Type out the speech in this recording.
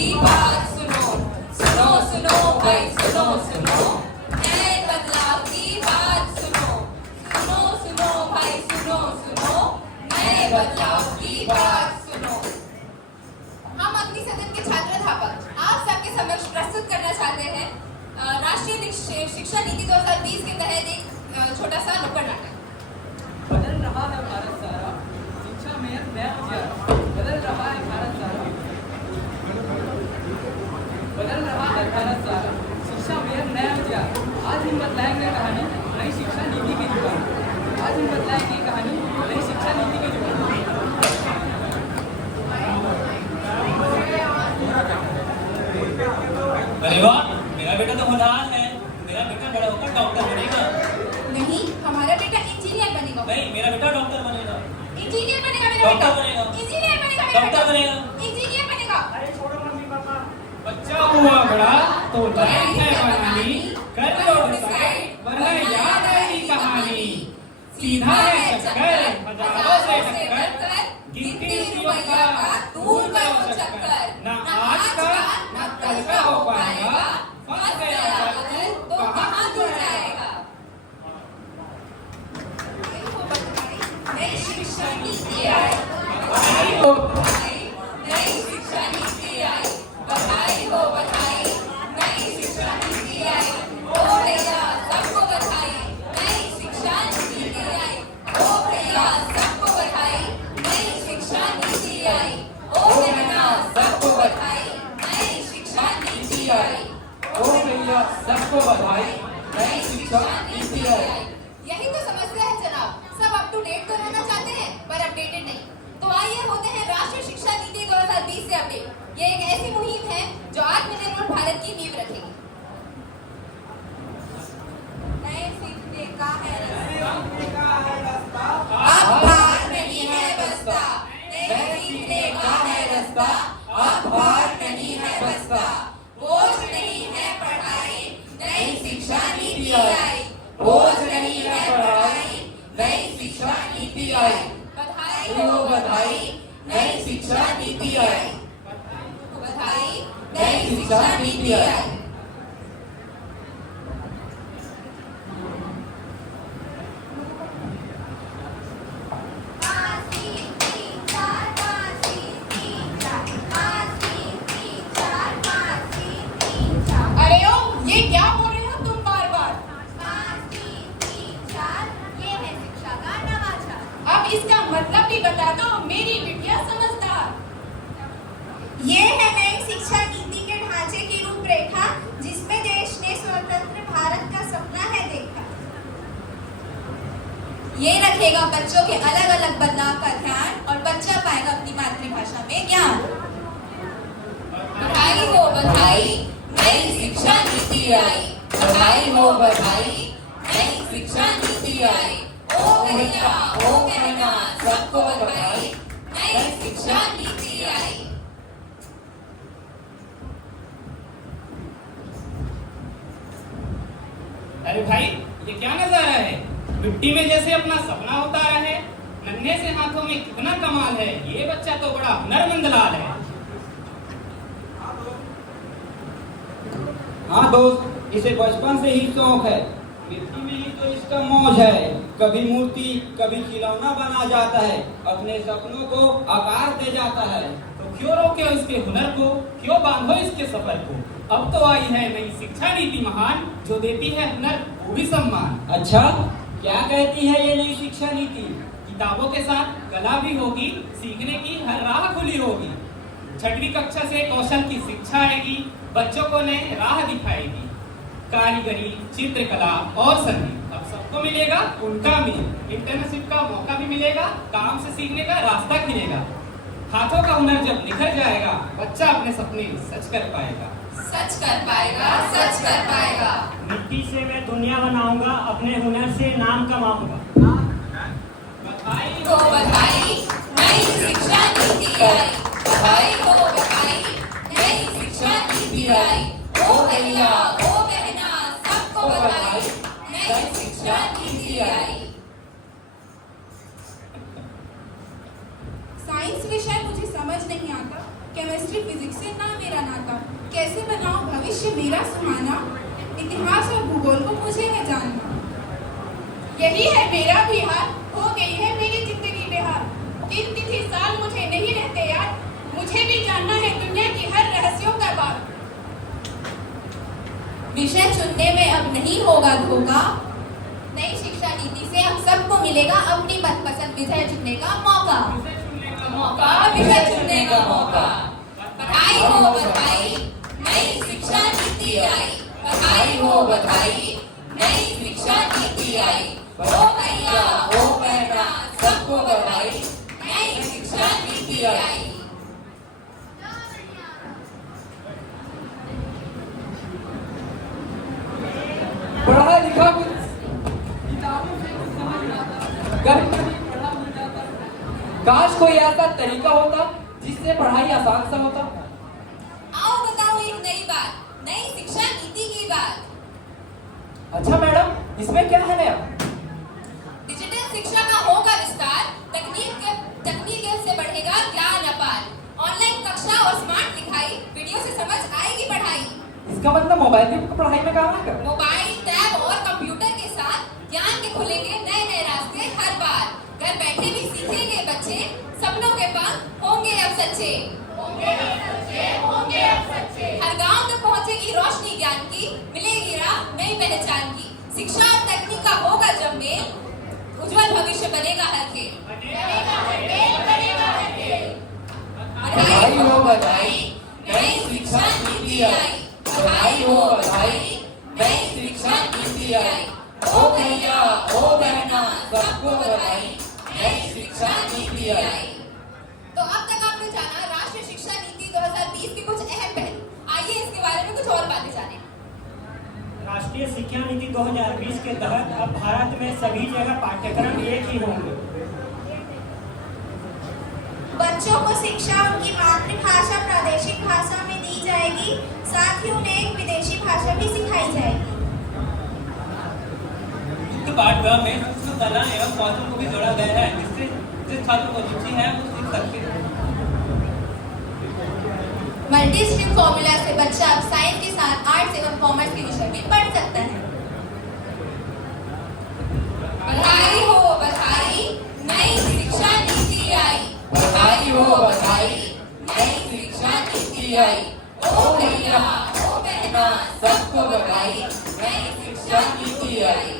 की बात सुनो, सुनो सुनो भाई सुनो सुनो, नए बदलाव की बात सुनो, सुनो सुनो भाई सुनो सुनो, नए बदलाव की बात सुनो। हम अपनी सदन के छात्र अध्यापक आप सबके समक्ष प्रस्तुत करना चाहते हैं राष्ट्रीय शिक्षा नीति 2020 के तहत एक छोटा सा नुक्कड़ नाटक। बदल रहा है भारत सारा, शिक्षा में नया उजाला, बदल रहा है भारत सारा, बदल रहा है भारत सारा, शिक्षा में नया उजाला। आज हम बदलाएंगे कहानी नई शिक्षा नीति की जुबान, आज हम बदलाएंगे कहानी नई शिक्षा नीति की जुबान। अरे वाह, मेरा बेटा तो होनहार है। मेरा बेटा बड़ा होकर डॉक्टर बनेगा। नहीं, हमारा बेटा इंजीनियर बनेगा। नहीं, मेरा बेटा डॉक्टर बनेगा। इंजीनियर बनेगा मेरा डॉक्टर बेटा। बनेगा। इंजीनियर बनेगा मेरा डॉक्टर बेटा। बनेगा। इंजीनियर बनेगा। अरे छोड़ो मम्मी पापा। बच्चा हुआ बड़ा तो लाइन है बनानी, कर लो डिसाइड वरना याद आएगी कहानी। सीधा है चक्कर, हजारों से टक्कर, गिनती रुपया का दूर करो चक्कर। ना आज का ना कल का हो पाएगा, फंस गया अगर तो कहाँ जुड़ जाएगा। नई शिक्षा नीति आई, नई शिक्षा नीति आई, बधाई हो बधाई, नई शिक्षा नीति आई। ओ भैया सबको बधाई, नई शिक्षा नीति आई। ओ भैया सबको बधाई, नई शिक्षा नीति आई। ओ भैया सबको बधाई, नई शिक्षा नीति आई। ओ भैया सबको बधाई, नई शिक्षा नीति आई। यही तो समस्या है जनाब, सब अप टू डेट तो रहना चाहते हैं पर अपडेटेड नहीं। तो आइए होते हैं राष्ट्रीय शिक्षा नीति 2020 से अपडेट। ये एक ऐसी मुहिम है जो आत्मनिर्भर भारत की नींव रखेगी। नए सीखने का है रास्ता, अब भार नहीं है बस्ता। नए सीखने का है रास्ता, अब भार नहीं है बस्ता। बोझ नहीं है पढ़ाई, नई शिक्षा नीति आई। बोझ नहीं है पढ़ाई, नई शिक्षा नीति आई। बधाई हो बधाई, नई शिक्षा नीति आई। बधाई, नई शिक्षा नीति आई। अरे ओ, ये क्या बोल रहे हो तुम बार बार? ये है शिक्षा का नवाचार। अब इसका मतलब भी बता दो, मेरी बिटिया समझदार। ये है नई शिक्षा नीति के ढांचे की रूपरेखा, जिसमें देश ने स्वतंत्र भारत का सपना है देखा। ये रखेगा बच्चों के अलग अलग बदलाव का ध्यान और बच्चा पाएगा अपनी मातृभाषा में ज्ञान। बधाई हो बधाई, नई शिक्षा नीति आई। बधाई हो बधाई, नई शिक्षा नीति आई। ओ भैया ओ बहना सबको बधाई, नई शिक्षा नीति आई। अरे भाई, ये क्या नजारा है? मिट्टी में जैसे अपना सपना उतारा है। नन्हे से हाथों में कितना कमाल है। ये बच्चा तो बड़ा हुनरमंद लाल है। हाँ दोस्त, इसे बचपन से ही शौक है। मिट्टी में ही तो इसका मौज है। कभी मूर्ति कभी खिलौना बना जाता है, अपने सपनों को आकार दे जाता है। तो क्यों रोके इसके हुनर को, क्यों बांधो इसके सफर को। अब तो आई है नई शिक्षा नीति महान, जो देती है हुनर को भी सम्मान। अच्छा, क्या कहती है ये नई शिक्षा नीति? किताबों के साथ कला भी होगी, सीखने की हर राह खुली होगी। 6वीं कक्षा से कौशल की शिक्षा आएगी, बच्चों को नए राह दिखाएगी। कारीगरी, चित्रकला और संगीत अब सबको मिलेगा उनका भी। इंटर्नशिप का मौका भी मिलेगा, काम से सीखने का रास्ता खिलेगा। हाथों का हुनर जब निखर जाएगा, बच्चा अपने सपने सच कर पाएगा। सच कर पाएगा, सच कर पाएगा। मिट्टी से मैं दुनिया बनाऊंगा, अपने हुनर से नाम कमाऊंगा। बधाई हो बधाई, नई शिक्षा नीति आई। बधाई हो बधाई, नई शिक्षा नीति आई। ओ भैया ओ बहना सबको बधाई, नई शिक्षा नीति आई। साइंस विषय मुझे समझ नहीं आता, केमिस्ट्री केमिस्ट्री फिजिक्स से ना मेरा नाता, कैसे बनाऊं भविष्य मेरा सुहाना, इतिहास और भूगोल को मुझे है जानना। यही है मेरा भी हाल, हो गई है मेरी जिंदगी बेहाल। दिन तिथि साल मुझे नहीं रहते याद, मुझे भी जानना है दुनिया की हर रहस्यों का बात। विषय चुनने में अब नहीं होगा धोखा, नई शिक्षा नीति से अब सबको मिलेगा अपनी मनपसंद विषय चुनने का मौका। विषय चुनने का मौका। बधाई हो बधाई, नई शिक्षा नीति आई। बधाई हो बधाई, नई शिक्षा नीति आई। ओ भैया ओ बहना सबको बधाई, नई शिक्षा नीति आई। पढ़ा लिखा कुछ किताबों से कुछ समझ ना आता, घर में भी पढ़ा मिल जाता। काश कोई ऐसा तरीका होता जिससे पढ़ाई आसान सा होता। आओ बताओ एक नई बात, नई शिक्षा नीति की बात। अच्छा मैडम, इसमें क्या है नया? डिजिटल शिक्षा का होगा विस्तार, तकनीक से बढ़ेगा ज्ञान अपार। ऑनलाइन कक्षा और स्मार्ट लिखाई, वीडियो से समझ आएगी पढ़ाई। इसका मतलब मोबाइल भी पढ़ाई में काम आएगा। मोबाइल, टैब और कंप्यूटर के साथ ज्ञान के खुलेंगे नए नए रास्ते हर बार। घर बैठे भी सीखेंगे बच्चे, सपनों के पंख होंगे अब सच्चे। हर गांव तक पहुंचेगी रोशनी ज्ञान की, मिलेगी राह नई पहचान की। शिक्षा और तकनीक का होगा जब मेल, उज्जवल भविष्य बनेगा हर खेल। बधाई हो बधाई, नई शिक्षा नीति आई। बधाई हो बधाई, नई शिक्षा नीति आई। ओ भैया ओ बहना सबको बधाई, नई शिक्षा नीति आई। तो अब तक आपने जाना राष्ट्रीय शिक्षा नीति 2020 के कुछ अहम पहलू। आइए इसके बारे में कुछ और बातें जानें। राष्ट्रीय शिक्षा नीति 2020 के तहत अब भारत में सभी जगह पाठ्यक्रम एक ही होंगे। बच्चों को शिक्षा उनकी मातृभाषा प्रादेशिक भाषा में दी जाएगी, साथ ही उन्हें एक विदेशी भाषा भी सिखाई जाएगी। पाठक्रम में संस्कृत, कला एवं कौशल को भी जोड़ा गया है, जिससे छात्रों को रुचि है वो सीख सकते हैं। मल्टी स्ट्रीम फॉर्मूला से बच्चा अब साइंस के साथ आर्ट्स एवं कॉमर्स के विषय में पढ़ सकता है। बधाई हो बधाई, नई शिक्षा नीति आई। बधाई हो बधाई, नई शिक्षा नीति आई। ओ भैया ओ बहना सबको बधाई, नई शिक्षा नीति आई।